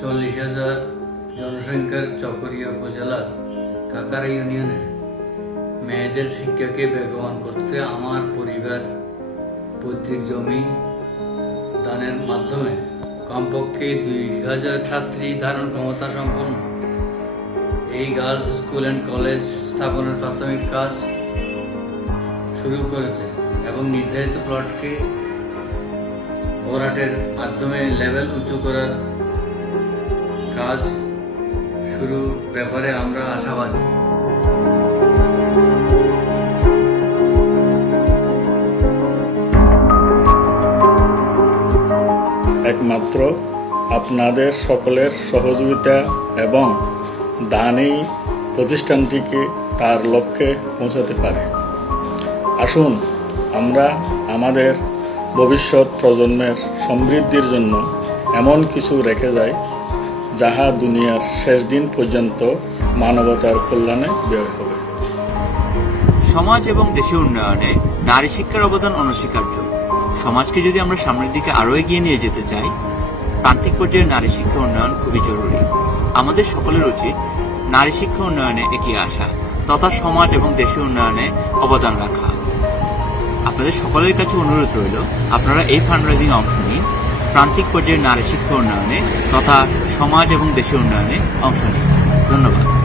40,000 জনসংখ্যার চকরিয়া উপজেলার কাকারা ইউনিয়নে মেয়েদের শিক্ষাকে বেগবান করতে আমার পরিবার পৈতৃক জমি দানের মাধ্যমে কমপক্ষে 2,000 ছাত্রী ধারণ ক্ষমতা সম্পন্ন এই গার্লস স্কুল অ্যান্ড কলেজ স্থাপনের প্রাথমিক কাজ শুরু করেছে এবং নির্ধারিত প্লটকে ভরাটের মাধ্যমে লেভেল উঁচু করার কাজ শুরু ব্যাপারে আমরা আশাবাদী। একমাত্র আপনাদের সকলের সহযোগিতা এবং দানই প্রতিষ্ঠানটিকে তার লক্ষ্যে পৌঁছাতে পারে। আসুন আমরা আমাদের ভবিষ্যৎ প্রজন্মের সমৃদ্ধির জন্য এমন কিছু রেখে যাই যাহা দুনিয়ার শেষ দিন পর্যন্ত মানবতার কল্যাণে ব্যয় হবে। সমাজ এবং দেশের উন্নয়নে নারী শিক্ষার অবদান অনস্বীকার্য। সমাজকে যদি আমরা সামনের দিকে আরো এগিয়ে নিয়ে যেতে চাই, প্রান্তিক পর্যায়ে নারী শিক্ষা উন্নয়ন খুবই জরুরি। আমাদের সকলের উচিত নারী শিক্ষা উন্নয়নে এগিয়ে আসা তথা সমাজ এবং দেশের উন্নয়নে অবদান রাখা। আপনাদের সকলের কাছে অনুরোধ রইল, আপনারা এই ফান্ডরাইজিং অংশ নিন, প্রান্তিক পর্যায়ে নারী শিক্ষা উন্নয়নে তথা সমাজ এবং দেশের উন্নয়নে অংশ নিন। ধন্যবাদ।